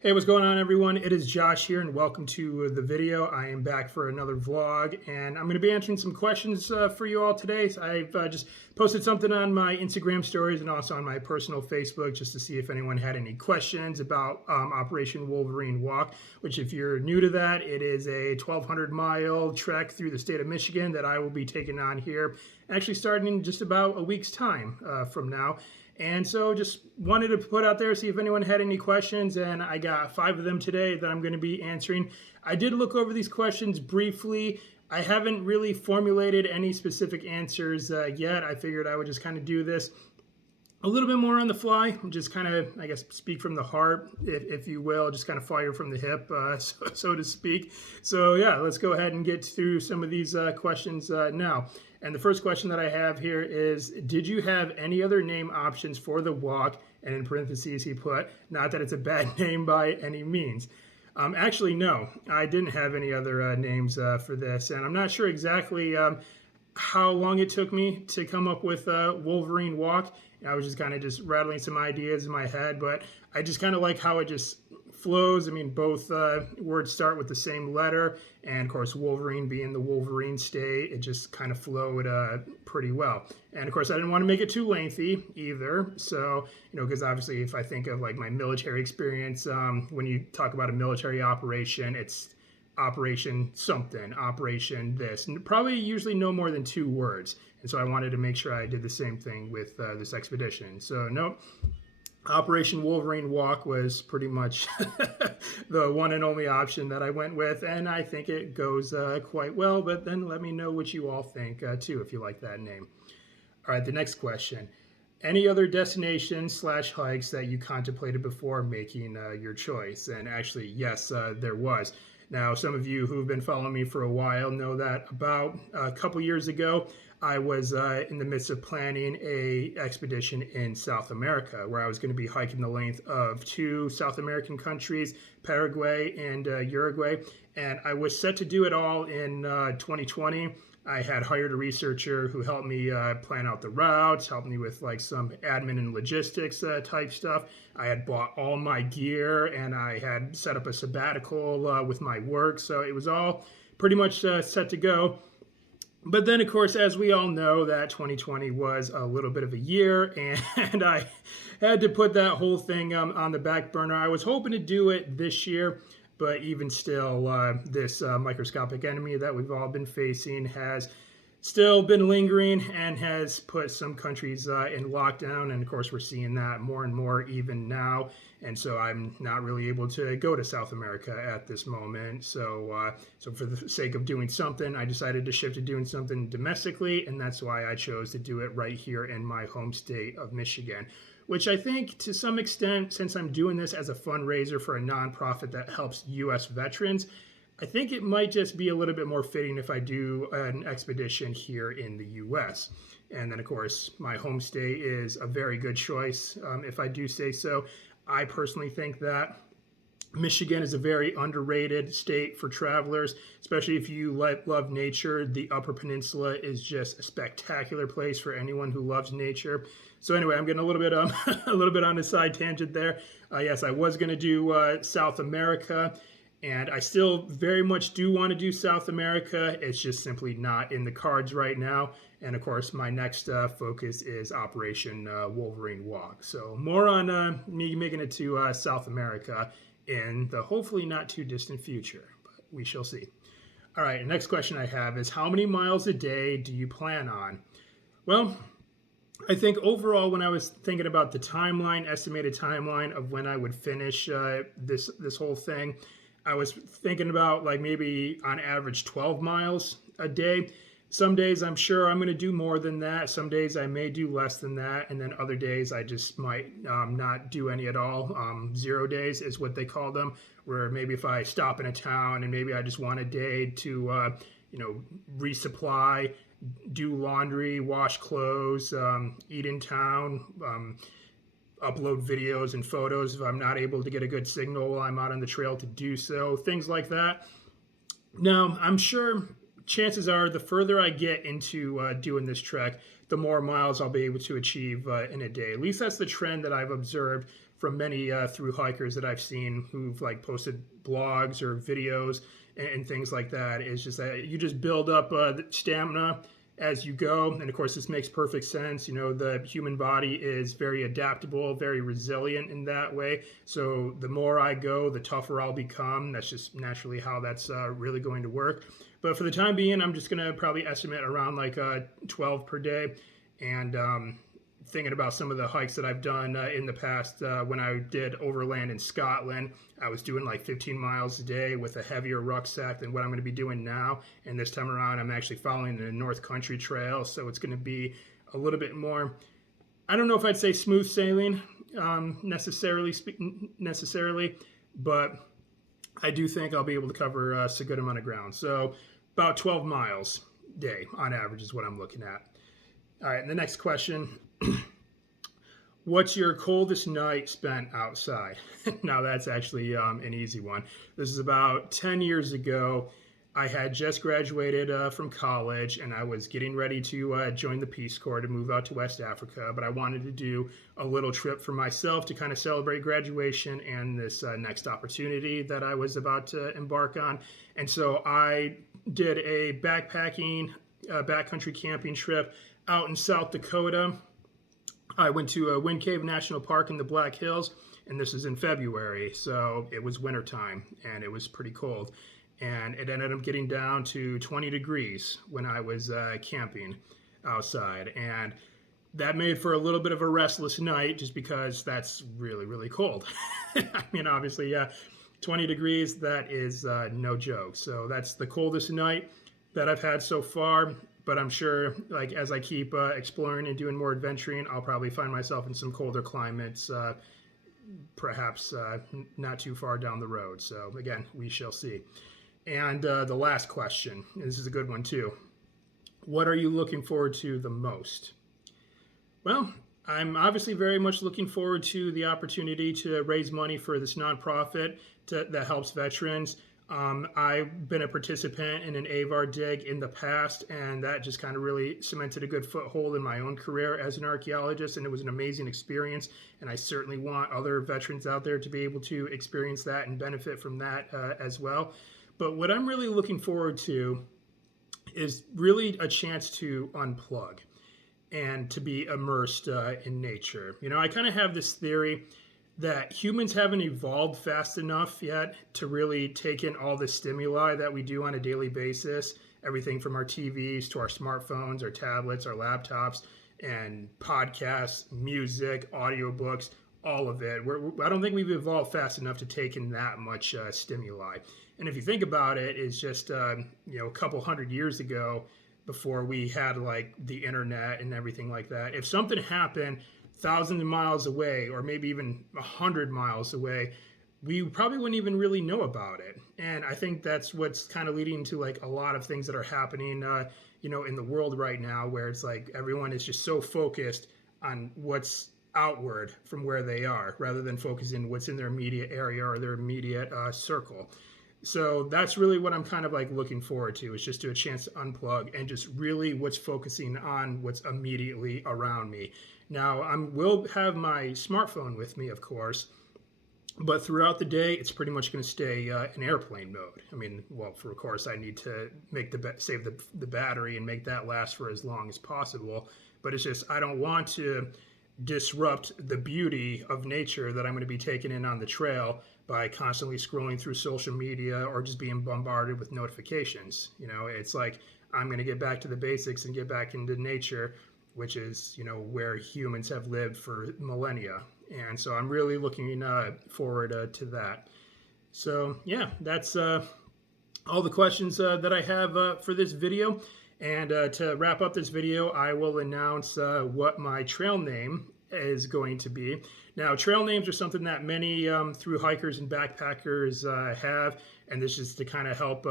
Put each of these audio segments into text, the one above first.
Hey, what's going on, everyone? It is Josh here, and welcome to the video. I am back for another vlog, and I'm going to be answering some questions for you all today. So I've just posted something on my Instagram stories and also on my personal Facebook just to see if anyone had any questions about Operation Wolverine Walk, which, if you're new to that, it is a 1,200-mile trek through the state of Michigan that I will be taking on here, actually starting in just about a week's time from now. And so just wanted to put out there, see if anyone had any questions, and I got 5 of them today that I'm going to be answering. I did look over these questions briefly. I haven't really formulated any specific answers yet. I figured I would just kind of do this a little bit more on the fly, just kind of, I guess, speak from the heart, if you will, just kind of fire from the hip, so to speak. So yeah, let's go ahead and get through some of these questions now. And the first question that I have here is, did you have any other name options for the walk? And in parentheses, he put, not that it's a bad name by any means. Actually, no, I didn't have any other names for this, and I'm not sure exactly how long it took me to come up with Wolverine Walk. I was just kind of just rattling some ideas in my head, but I just kind of like how it just flows. I mean, both words start with the same letter, and of course, Wolverine being the Wolverine state, it just kind of flowed pretty well. And of course, I didn't want to make it too lengthy either. So, because obviously, if I think of like my military experience, when you talk about a military operation, it's Operation something, Operation this, probably usually no more than 2 words. And so I wanted to make sure I did the same thing with this expedition. So nope, Operation Wolverine Walk was pretty much the one and only option that I went with, and I think it goes quite well, but then let me know what you all think too, if you like that name. All right, the next question. Any other destinations slash hikes that you contemplated before making your choice? And actually, yes, there was. Now, some of you who've been following me for a while know that about a couple years ago, I was in the midst of planning a expedition in South America, where I was going to be hiking the length of 2 South American countries, Paraguay and Uruguay. And I was set to do it all in 2020. I had hired a researcher who helped me plan out the routes, helped me with like some admin and logistics type stuff. I had bought all my gear, and I had set up a sabbatical with my work. So it was all pretty much set to go. But then, of course, as we all know, that 2020 was a little bit of a year, and I had to put that whole thing on the back burner. I was hoping to do it this year, but even still, this microscopic enemy that we've all been facing has still been lingering and has put some countries in lockdown. And of course, we're seeing that more and more even now. And so I'm not really able to go to South America at this moment. So for the sake of doing something, I decided to shift to doing something domestically. And that's why I chose to do it right here in my home state of Michigan, which I think to some extent, since I'm doing this as a fundraiser for a nonprofit that helps U.S. veterans, I think it might just be a little bit more fitting if I do an expedition here in the U.S. And then, of course, my home state is a very good choice, if I do say so. I personally think that Michigan is a very underrated state for travelers, especially if you love nature. The Upper Peninsula is just a spectacular place for anyone who loves nature. So anyway, I'm getting a little bit a little bit on a side tangent there. Yes, I was going to do South America, and I still very much do want to do South America. It's just simply not in the cards right now. And of course, my next focus is Operation Wolverine Walk. So more on me making it to South America in the hopefully not too distant future, but we shall see. All right, next question I have is, how many miles a day do you plan on? Well, I think overall, when I was thinking about the timeline, estimated timeline of when I would finish this whole thing, I was thinking about like maybe on average 12 miles a day. Some days I'm sure I'm going to do more than that. Some days I may do less than that. And then other days I just might not do any at all. 0 days is what they call them, where maybe if I stop in a town and maybe I just want a day to, resupply, do laundry, wash clothes, eat in town, upload videos and photos if I'm not able to get a good signal while I'm out on the trail to do so, things like that. Now, I'm sure chances are the further I get into doing this trek, the more miles I'll be able to achieve in a day. At least that's the trend that I've observed from many through hikers that I've seen who've like posted blogs or videos and things like that, is just that you just build up stamina as you go. And of course, this makes perfect sense. You know, the human body is very adaptable, very resilient in that way. So the more I go, the tougher I'll become. That's just naturally how that's really going to work. But for the time being, I'm just going to probably estimate around like 12 per day. And thinking about some of the hikes that I've done in the past, when I did overland in Scotland, I was doing like 15 miles a day with a heavier rucksack than what I'm going to be doing now. And this time around, I'm actually following the North Country Trail, so it's going to be a little bit more, I don't know if I'd say smooth sailing necessarily, but I do think I'll be able to cover a good amount of ground. So about 12 miles a day on average is what I'm looking at. All right, and the next question. What's your coldest night spent outside? Now that's actually an easy one. This is about 10 years ago. I had just graduated from college, and I was getting ready to join the Peace Corps to move out to West Africa, but I wanted to do a little trip for myself to kind of celebrate graduation and this next opportunity that I was about to embark on. And so I did a backpacking, backcountry camping trip out in South Dakota. I went to Wind Cave National Park in the Black Hills, and this is in February, so it was wintertime, and it was pretty cold. And it ended up getting down to 20 degrees when I was camping outside. And that made for a little bit of a restless night just because that's really, really cold. I mean, obviously, 20 degrees, that is no joke. So that's the coldest night that I've had so far. But I'm sure, like, as I keep exploring and doing more adventuring, I'll probably find myself in some colder climates, perhaps not too far down the road. So again, we shall see. And the last question, and this is a good one too. What are you looking forward to the most? Well, I'm obviously very much looking forward to the opportunity to raise money for this nonprofit that helps veterans. I've been a participant in an AVAR dig in the past, and that just kind of really cemented a good foothold in my own career as an archaeologist, and it was an amazing experience, and I certainly want other veterans out there to be able to experience that and benefit from that as well. But what I'm really looking forward to is really a chance to unplug and to be immersed in nature. You know, I kind of have this theory that humans haven't evolved fast enough yet to really take in all the stimuli that we do on a daily basis, everything from our TVs to our smartphones, our tablets, our laptops, and podcasts, music, audiobooks, all of it. I don't think we've evolved fast enough to take in that much stimuli. And if you think about it, it's just a couple hundred years ago, before we had like the internet and everything like that. If something happened thousands of miles away, or maybe even 100 miles away, we probably wouldn't even really know about it. And I think that's what's kind of leading to like a lot of things that are happening, in the world right now, where it's like everyone is just so focused on what's outward from where they are, rather than focusing what's in their immediate area or their immediate circle. So that's really what I'm kind of like looking forward to, is just to a chance to unplug and just really what's focusing on what's immediately around me. Now, I will have my smartphone with me, of course, but throughout the day, it's pretty much going to stay in airplane mode. I mean, well, of course, I need to make save the battery and make that last for as long as possible. But it's just, I don't want to disrupt the beauty of nature that I'm going to be taking in on the trail by constantly scrolling through social media or just being bombarded with notifications. It's like, I'm going to get back to the basics and get back into nature, which is, where humans have lived for millennia. And so I'm really looking forward to that. So yeah, that's all the questions that I have for this video. And to wrap up this video, I will announce what my trail name is going to be. Now, trail names are something that many through hikers and backpackers have, and this is to kind of help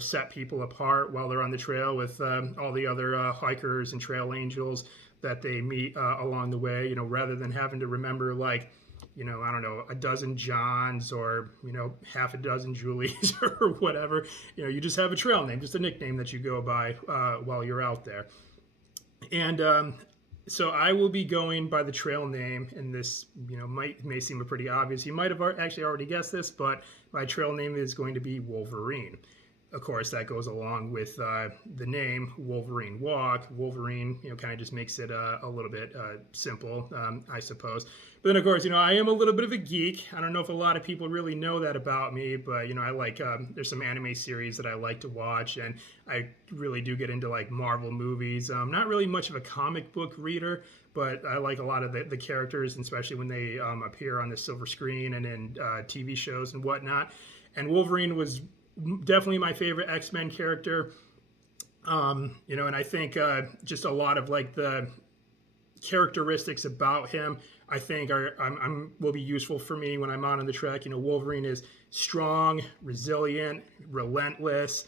set people apart while they're on the trail with all the other hikers and trail angels that they meet along the way. Rather than having to remember like, I don't know, a dozen Johns or half a dozen Julies or whatever. You just have a trail name, just a nickname that you go by while you're out there. And So I will be going by the trail name, and this, may seem pretty obvious. You might have actually already guessed this, but my trail name is going to be Wolverine. Of course, that goes along with the name Wolverine Walk. Wolverine, kind of just makes it a little bit simple, I suppose. But then, of course, I am a little bit of a geek. I don't know if a lot of people really know that about me, but I like there's some anime series that I like to watch, and I really do get into like Marvel movies. Not really much of a comic book reader, but I like a lot of the characters, especially when they appear on the silver screen and in TV shows and whatnot. And Wolverine was definitely my favorite X-Men character. And I think just a lot of like the characteristics about him, I think will be useful for me when I'm out on the trek. Wolverine is strong, resilient, relentless.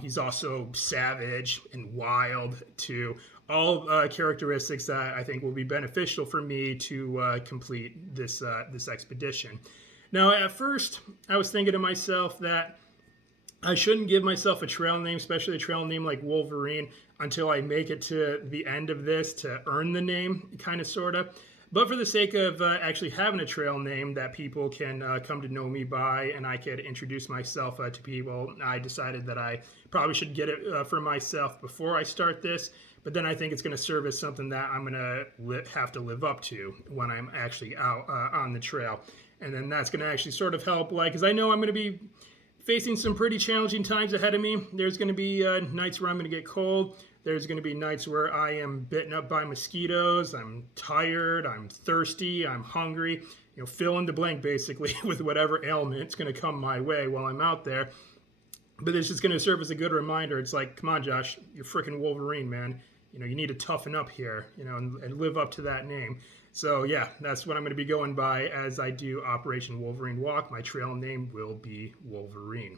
He's also savage and wild too. All characteristics that I think will be beneficial for me to complete this expedition. Now, at first, I was thinking to myself that I shouldn't give myself a trail name, especially a trail name like Wolverine, until I make it to the end of this to earn the name, kind of, sort of. But for the sake of actually having a trail name that people can come to know me by, and I could introduce myself to people, I decided that I probably should get it for myself before I start this. But then I think it's going to serve as something that I'm going to have to live up to when I'm actually out on the trail. And then that's going to actually sort of help, because I know I'm going to be facing some pretty challenging times ahead of me. There's going to be nights where I'm going to get cold. There's going to be nights where I am bitten up by mosquitoes. I'm tired. I'm thirsty. I'm hungry. Fill in the blank, basically, with whatever ailment's going to come my way while I'm out there. But it's just going to serve as a good reminder. It's like, come on, Josh, you're freaking Wolverine, man. You need to toughen up here, and live up to that name. So yeah, that's what I'm going to be going by as I do Operation Wolverine Walk. My trail name will be Wolverine.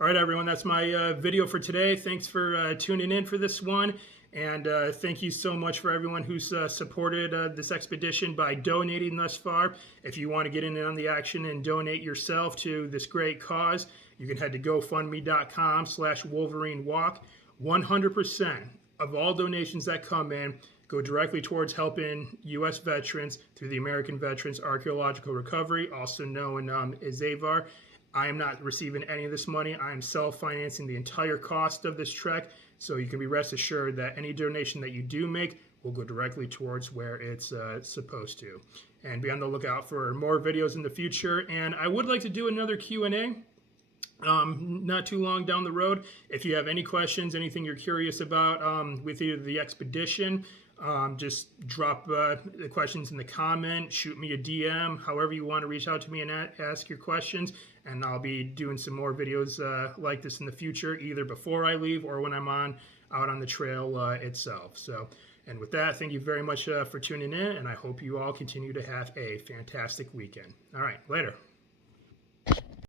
All right, everyone, that's my video for today. Thanks for tuning in for this one. And thank you so much for everyone who's supported this expedition by donating thus far. If you want to get in on the action and donate yourself to this great cause, you can head to GoFundMe.com/Wolverine Walk. 100% of all donations that come in go directly towards helping U.S. veterans through the American Veterans Archaeological Recovery, also known as AVAR. I am not receiving any of this money. I am self-financing the entire cost of this trek, so you can be rest assured that any donation that you do make will go directly towards where it's supposed to. And be on the lookout for more videos in the future. And I would like to do another Q&A. Not too long down the road. If you have any questions, anything you're curious about with either the expedition, just drop the questions in the comment, shoot me a DM, however you want to reach out to me and ask your questions, and I'll be doing some more videos like this in the future, either before I leave or when I'm out on the trail itself. So, and with that, thank you very much for tuning in, and I hope you all continue to have a fantastic weekend. All right, later.